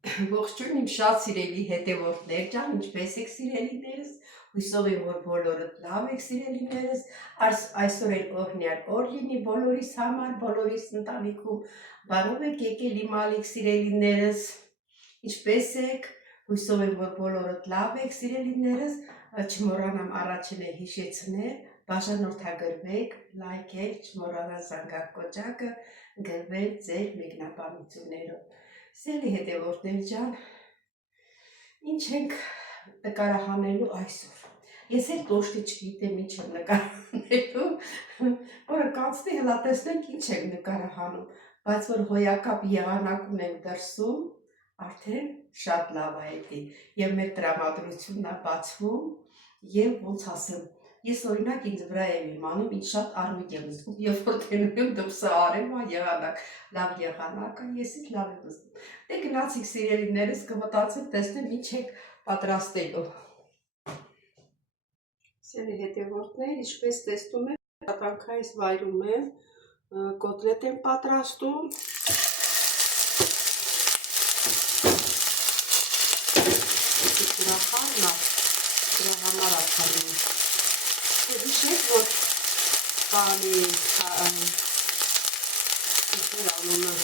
Ողջույն իմ շատ սիրելի հետևորդներ ջան, ինչպես եք սիրելիներս, հույսով եմ, որ բոլորդ լավ եք սիրելիներս, այսօր էլ օրհնյալ օր լինի բոլորիս համար, բոլորիս ընտանիքում, բարով եք եկել իմ ալիք սիրելիներս, ինչպես եք, հույսով եմ, որ բոլորդ լավ եք սիրելիներս, չմոռանամ առաջին է հիշեցնել, բաժանորդագրվեք, լայքեք, չմոռանալ զանգակ կոճակը, գրվել ձեր մեկնաբանություններով։ Սիրելի հետևորդներ ջան, ինչ ենք նկարահանելու այսօր։ Ես էլ տոշտի չգիտեմ ինչ եմ նկարահանելու, որը կանցնի հլա տեսնենք ինչ ենք նկարահանում, բայց որ հոյակապ եղանակ ունենք դրսում, արդեն շատ լավ է էդի, և մեր տրամադրությունն է բացվում, և ոնց ասեմ, ես օրինակ ինձ վրա եմ իմանում, ինչ շատ առույգ եմ զգում, երբ որ տենում եմ դպսը արեմ, եղանակ, լավ եղանակը, ես ինձ լավ եմ զգում։ Դե գնացիք սիրելիներս, կմտածեմ, տեսնեմ ինչ եք պատրաստելու։ Սիրելի հետևորդներ, ինչպես տեսնում եք, աշխատանքայից վայրում եմ, կոտլետ եմ պատրաստում։ Ուրախարն է, դրա համար է թռնում։ Հիշեք, որ բանի ինչեր անունը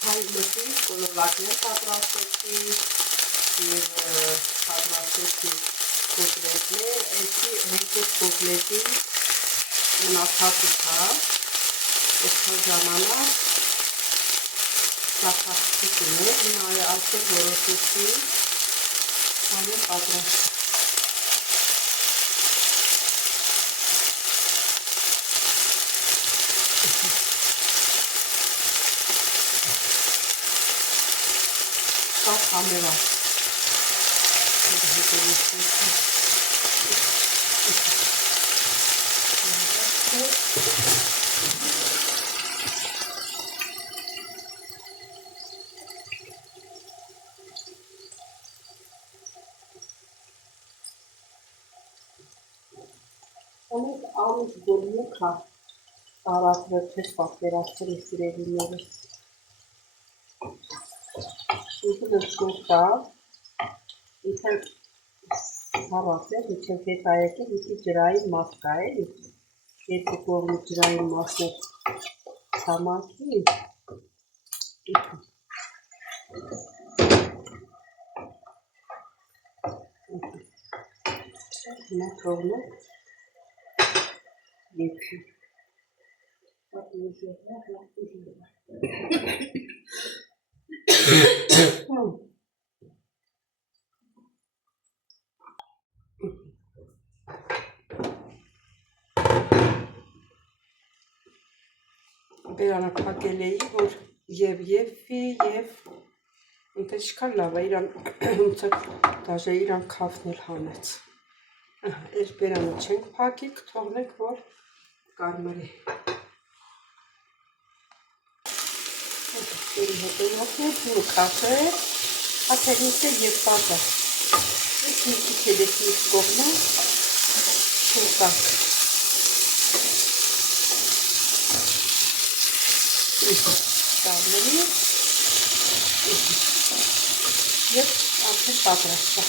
հայ մտի կոլովակներ պատրաստեցի և պատրաստեցի կոտլետներ, էսի հենց այդ կոտլետի մնացածը կա, այսքան ժամանակ շապախցիկ ուներ, հիմա այսօր որոշեցի հանեմ պատրաստ։ Շատ համեվա։ Անեք արուս գորմուք հա, տարածվել չես պատկերացրի սիրելիներս։ Ինքը նշկոտ կա, ինքը հավաս է, միջև հետ այեկել, ինքի ջրային մաս կա է, երկու կողմի ջրային մասներ սամանքի, հիմա թողնու եփի։ Բերանը կակել էի, որ և եվվի, և ինքը չկան լավ է, դաժե իրան կավն էլ հանեց։ Էր բերանը չենք պակի, կթողնենք, որ կարմրի։ Դերի հետևորդներ, բուրը կաս է, աթերինք է և բազա։ Ես միկի թելեսնից կողմը շուրտակ։ Կարմրի և արդեն պատրաստ է։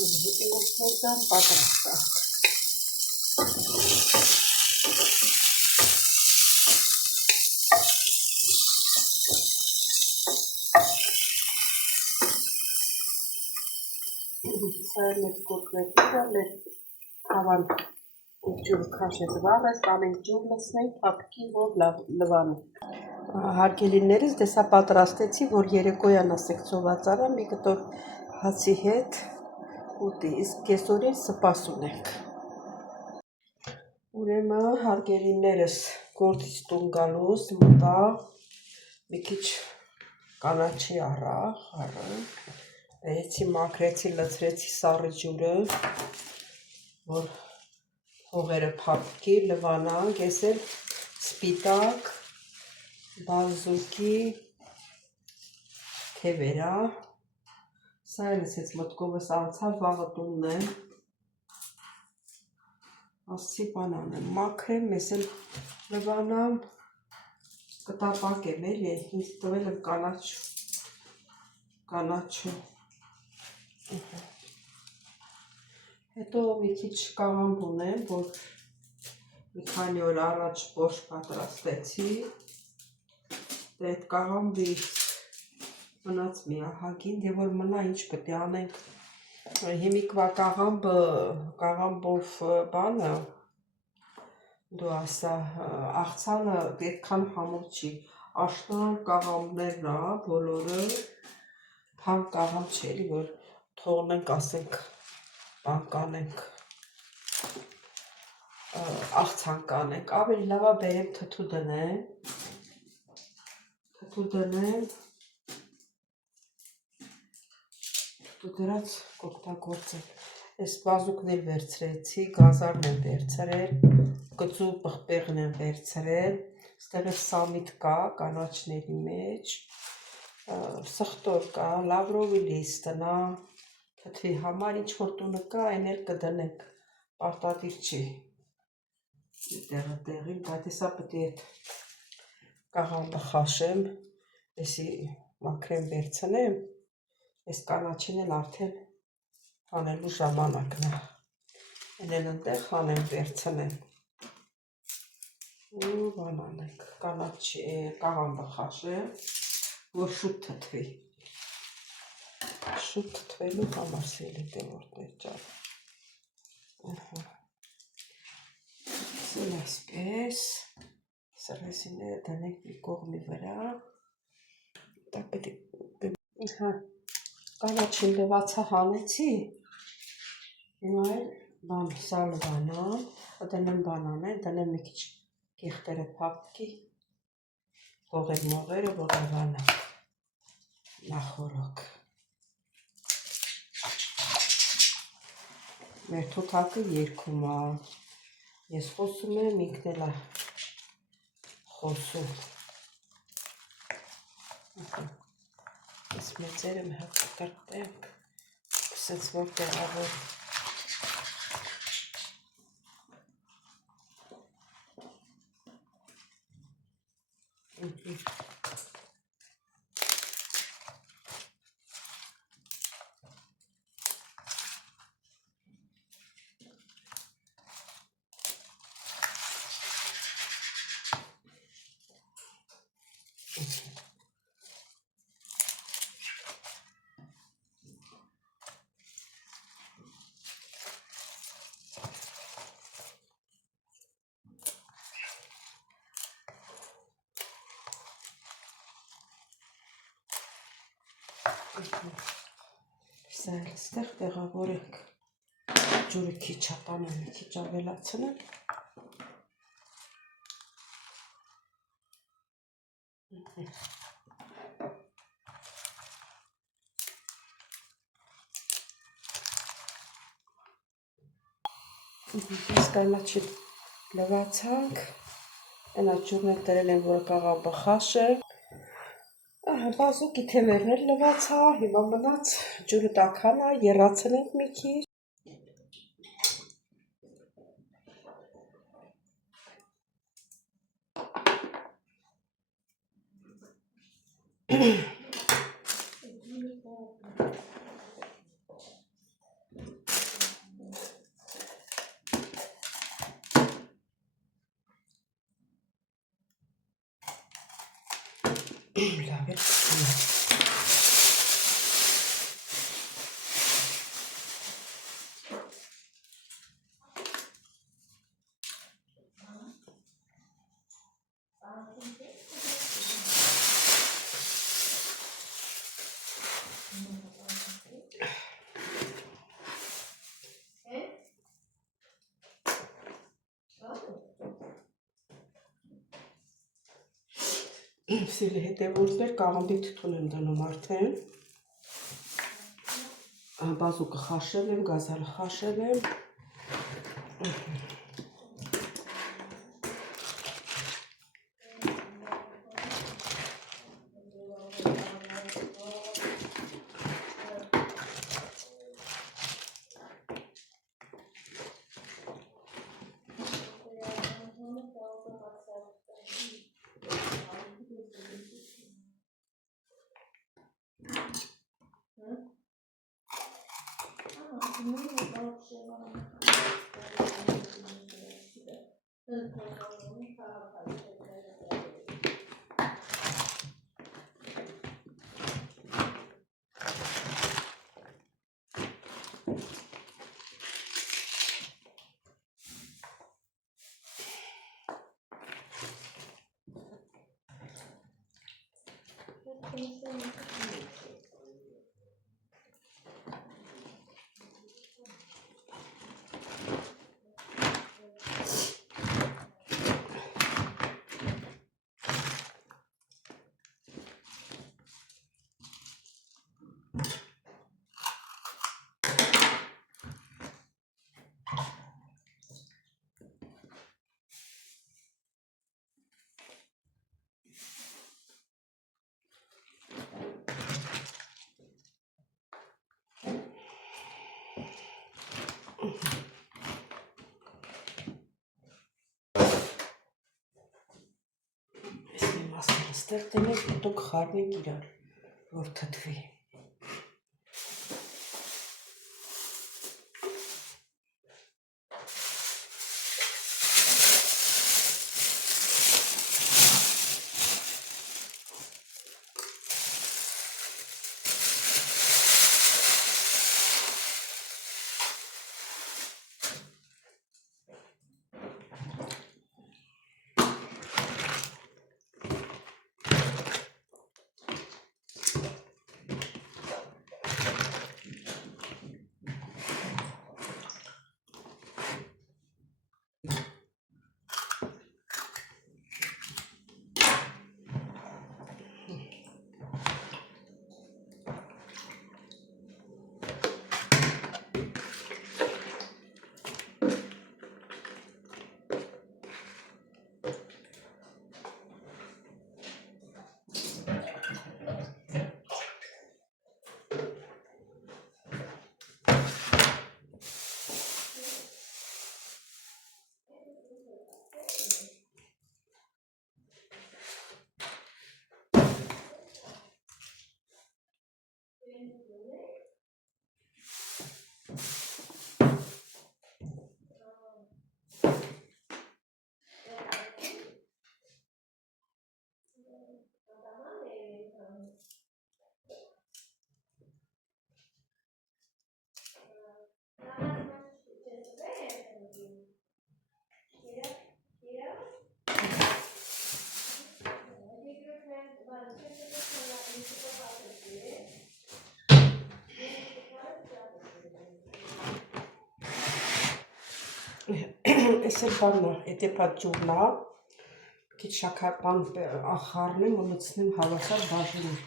Հետևորդներ ջան, պատրաստ է։ Սա է մեծ կոտլետները, մեր հավան ջուր քաշեց վաղես, տանենք ջուր լսնենք, պապկի, որ լվանը։ Հարգելիներս, դեսա պատրաստեցի, որ երեկոյան ասեք ծոված արա, մի կտոր հացի հետ ուտի, իսկ կեսօրին սպաս ունենք։ Ուրեմն հարգելիներս, գործից տուն գալուս, մտա, մի քիչ կանաչի առա, բերեցի, մաքրեցի, լցրեցի սառը ջուրը, որ հողերը փափկի, լվանանք, ես էլ սպիտակ, բազուկի թևերա, սա էլ ես մտքովս անցավ, վաղը տունն եմ, ասցի բանան եմ, մաքրեմ, ես էլ լվանամ, կտապակեմ էլի, ինձ տվել եմ կանաչու։ Հետո մի քիչ կաղամբ ունեմ, որ մի քանի օր առաջ բորշ պատրաստեցի։ Դե այդ կաղամբի մնաց մի ահագին, դե որ մնա ինչ պետք է անենք։ Հիմիկվա կաղամբով բանը, դու ասա, աղցանը այդքան համով չի։ Աշնան կաղամբներն ա, բոլորը թանկ կաղամբ չի, էլի որ թողնենք, ասենք, բան կանենք, աղցան կանենք, ավելի լավ է բերեմ թթու դնեմ, թթու դրած կօգտագործեմ։ Այս բազուկն էլ վերցրեցի, գազարն եմ վերցրել, գծու պղպեղն եմ վերցրել, ստեղ է սամիտ կա կանաչների մեջ, սխտոր կա, լավրովի լիստն ա, թթվի համար ինչ որ տունը կա, այն էլ կդնենք, պարտադիր չի տեղը տեղին, բայց հեսա պետք է այդ կաղամբը խաշեմ, եսի մաքրեմ վերցնեմ, այս կանաչին էլ արդեն հանելու ժամանակն է, են էլ ընտեղ հանեմ վերցնեմ, ու բան անենք, կաղամբը խաշեմ, որ շուտ թթվի, շուտ թթվելու համար սիրելի տևորդներ ջան, սել այսպես, սրեսիները դնենք մի կողմի վրա, կանաչին լվացա հանեցի, հիմա էլ բան սալվանա, դնեմ բանանը, դնեմ մի քիչ կիղտերը փափկի, հողեր մողերը, որ լվանա, նախորոք։ Մեր թութակը երկում ա, ես խոսում եմ, ինքն էլ ա խոսում։ Ես մեծերը մի հատ կտրտենք, սենց որ տեղավոր։ Սա էլ ստեղ տեղավորենք, ջուրը քիչ հատանեմ, մի քիչ ավելացնեմ։ Ես կանաչին լվացանք, այն այդ ջուրն էլ դրել եմ, որ կաղամբը խաշեմ։ Բազուկի թևերն էլ լվացա, հիմա մնաց ջուրը տաքանա, եռացնենք մի քիչ։ Լավ էլ Սիրելի հետևորդներ, կաղամբի թթուն եմ դնում արդեն, բազուկը խաշել եմ, գազարը խաշել եմ, Ստեղ դնենք, հետո կխառնենք իրար, որ թթվի։ Այս էլ բանն է, հետեպա ջուրն է, քիչ շաքարպան ախառնեմ ու լցնեմ հավասար բաժին։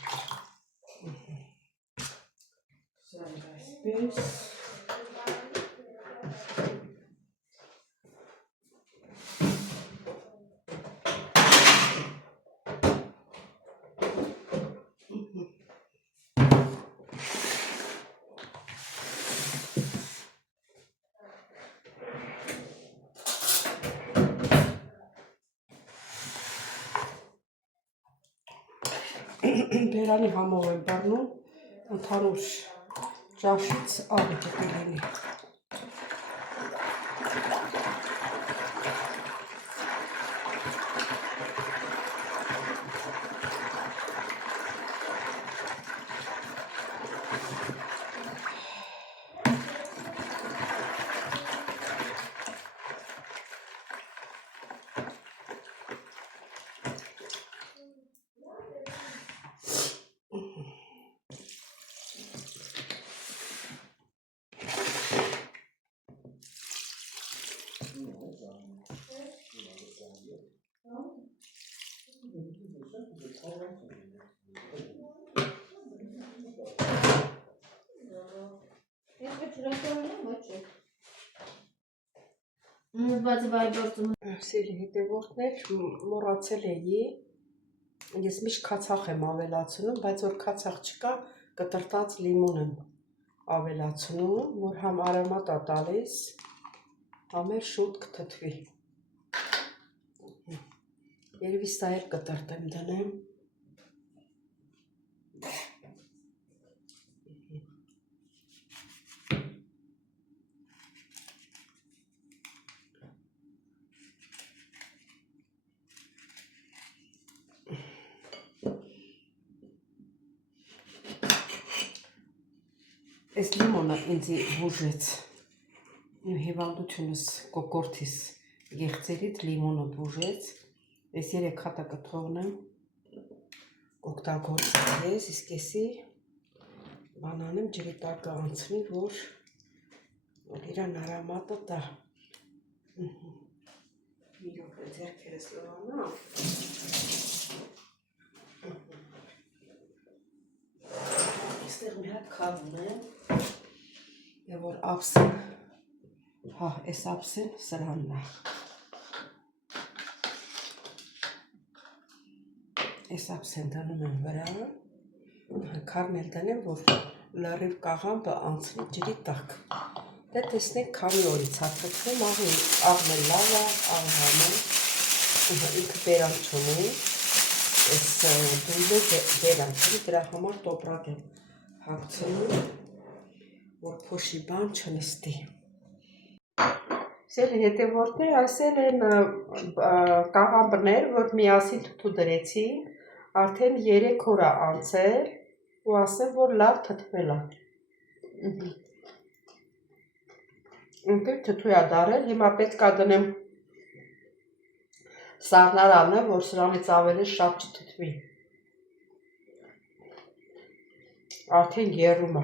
Սա այսպես։ Բերանի համով եմ բռնում, ընդհանուր ճաշից աղի պետք է լինի։ Սիրելի հետևորդներ, մոռացել էի, ես միշտ քացախ եմ ավելացնում, բայց որ քացախ չկա, կտրտած լիմոն եմ ավելացնում, որ համ արոմատ է տալիս, համ էլ շուտ կթթվի։ Երևի սա էլ կտրտեմ դնեմ։ Այս լիմոնը ինձ բուժեց, իմ հիվանդությունս կոկորտիս եղցերից լիմոնը բուժեց, այս 3 հատը կթողնեմ, օգտագործեմ ես, իսկ եսի բանանեմ ջրի տակը անցնի, որ իրան արոմատը տա։ Մի րոպե ձեռքերս լվանա։ Այստեղ մի հատ քավ ունեմ, որ ափսեն, հա, այս ափսեն սրանն է։ Այս ափսեն դնում եմ վրա, քավն էլ դնեմ, որ լրիվ կաղամբը անցնի ջրի տակ։ Դե տեսնենք քանի օրից է թթվում, աղն էլ լավ է, աղ համը, ինքը բերան չունի, այս դույլը դերան, դրա համար տոպրակ եմ հագցնում, որ փոշի բան չնստի։ Սիրելի հետևորդներ, ասել են կաղամբներ, որ միասին թթու դրեցի, արդեն 3 օր է անցել ու ասել, որ լավ թթվել է։ Ընկեր թթու է դարել, հիմա պետք է դնեմ սառնարանը, որ սրանից ավելի շատ չթթվի։ Արդեն եռում է։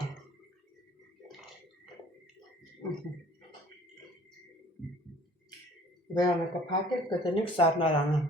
Վերանը կփակեք, կդնենք սառնարանը։